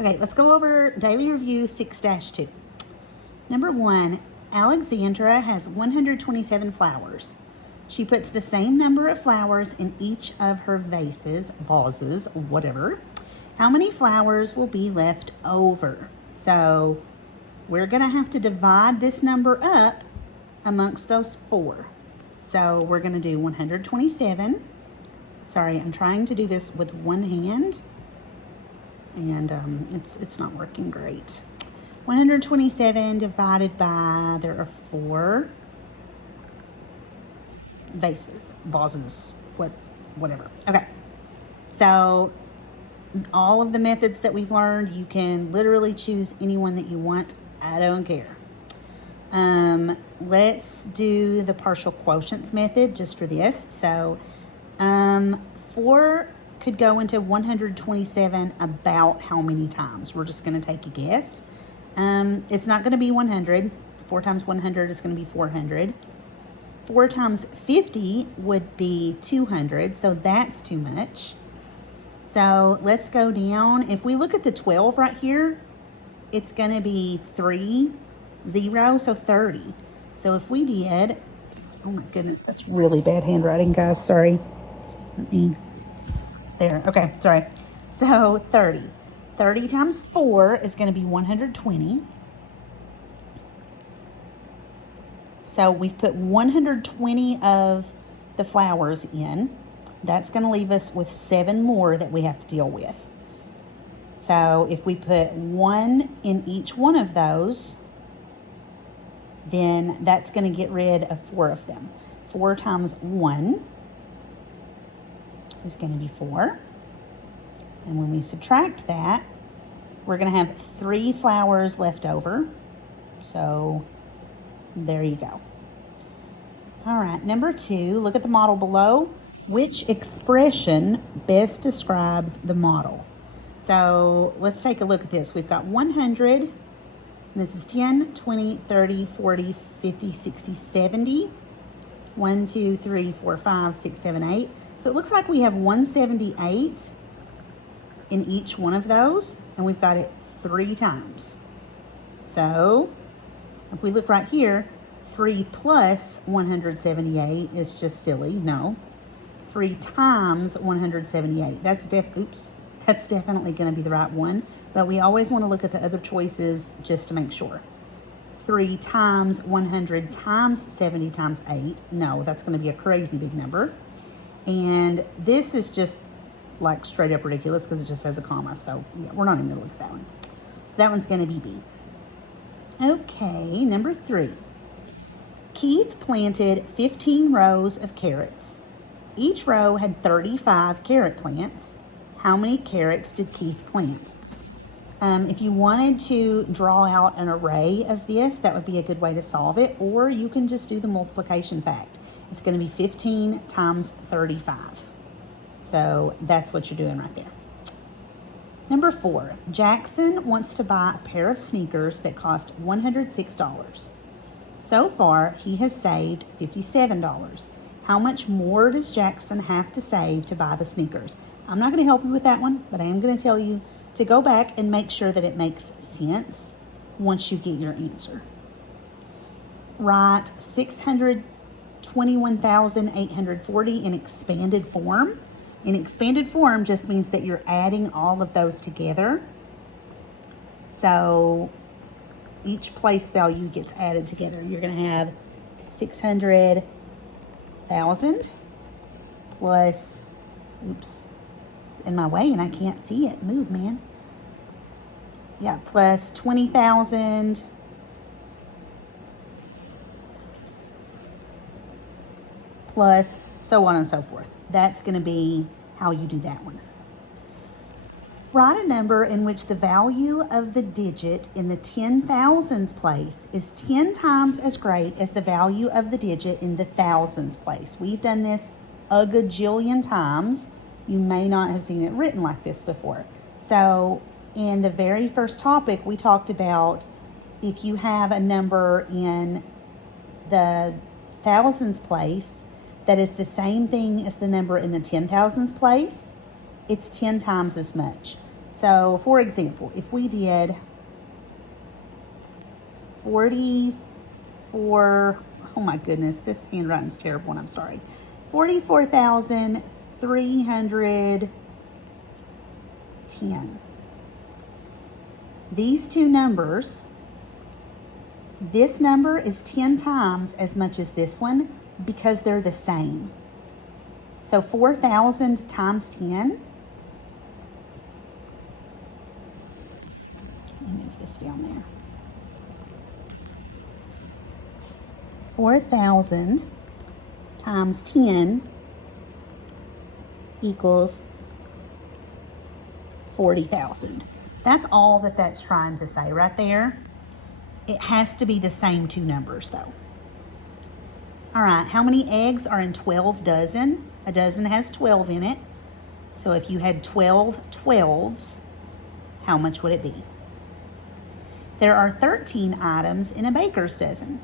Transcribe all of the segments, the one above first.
Okay, let's go over daily review 6-2. Number 1, Alexandra has 127 flowers. She puts the same number of flowers in each of her vases, whatever. How many flowers will be left over? So we're going to have to divide this number up amongst those 4. So we're going to do 127. Sorry, I'm trying to do this with one hand, and it's not working great. 127 divided by, there are 4 vases, whatever. Okay, so all of the methods that we've learned, you can literally choose any one that you want. I don't care. Let's do the partial quotients method just for this. So 4 could go into 127 about how many times? We're just going to take a guess. It's not going to be 100. 4 times 100 is going to be 400. 4 times 50 would be 200, so that's too much. So let's go down. If we look at the 12 right here, it's going to be 3, 0, so 30. So if we did, oh my goodness, that's really bad handwriting, guys. Sorry. There. Okay, sorry. So 30. 30 times 4 is going to be 120. So we've put 120 of the flowers in. That's going to leave us with 7 more that we have to deal with. So if we put 1 in each one of those, then that's going to get rid of 4 of them. 4 times 1 is going to be 4. And when we subtract that, we're going to have 3 flowers left over. So there you go. All right, number 2, look at the model below. Which expression best describes the model? So let's take a look at this. We've got 100. This is 10, 20, 30, 40, 50, 60, 70. 1, 2, 3, 4, 5, 6, 7, 8. So it looks like we have 178 in each one of those, and we've got it 3 times. So if we look right here, 3 plus 178 is just silly. No. 3 times 178. That's definitely going to be the right one, but we always want to look at the other choices just to make sure. 3 times 100 times 70 times 8. No, that's going to be a crazy big number. And this is just like straight up ridiculous because it just has a comma. So yeah, we're not even going to look at that one. That one's going to be B. Okay, number 3. Keith planted 15 rows of carrots. Each row had 35 carrot plants. How many carrots did Keith plant? If you wanted to draw out an array of this, that would be a good way to solve it, or you can just do the multiplication fact. It's going to be 15 times 35. So that's what you're doing right there. Number 4, Jackson wants to buy a pair of sneakers that cost $106. So far, he has saved $57. How much more does Jackson have to save to buy the sneakers? I'm not going to help you with that one, but I am going to tell you to go back and make sure that it makes sense once you get your answer. Write 621,840 in expanded form. In expanded form just means that you're adding all of those together. So each place value gets added together. You're going to have 600,000 plus, oops, it's in my way and I can't see it. Move, man. Yeah, plus 20,000 plus so on and so forth. That's going to be how you do that one. Write a number in which the value of the digit in the 10,000s place is 10 times as great as the value of the digit in the thousands place. We've done this a gajillion times. You may not have seen it written like this before. So in the very first topic, we talked about if you have a number in the thousands place that is the same thing as the number in the 10,000s place, it's 10 times as much. So, for example, if we did 44, oh my goodness, this handwriting's terrible and I'm sorry. 44,310. These two numbers, this number is 10 times as much as this one because they're the same. So 4,000 times 10. Let me move this down there. 4,000 times 10 equals 40,000. That's all that that's trying to say right there. It has to be the same two numbers though. All right, how many eggs are in 12 dozen? A dozen has 12 in it. So if you had 12 12s, how much would it be? There are 13 items in a baker's dozen.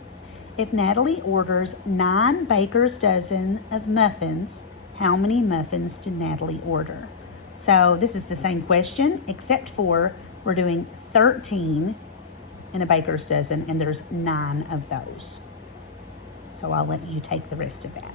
If Natalie orders 9 baker's dozen of muffins, how many muffins did Natalie order? So this is the same question, except for we're doing 13 in a baker's dozen and there's 9 of those. So I'll let you take the rest of that.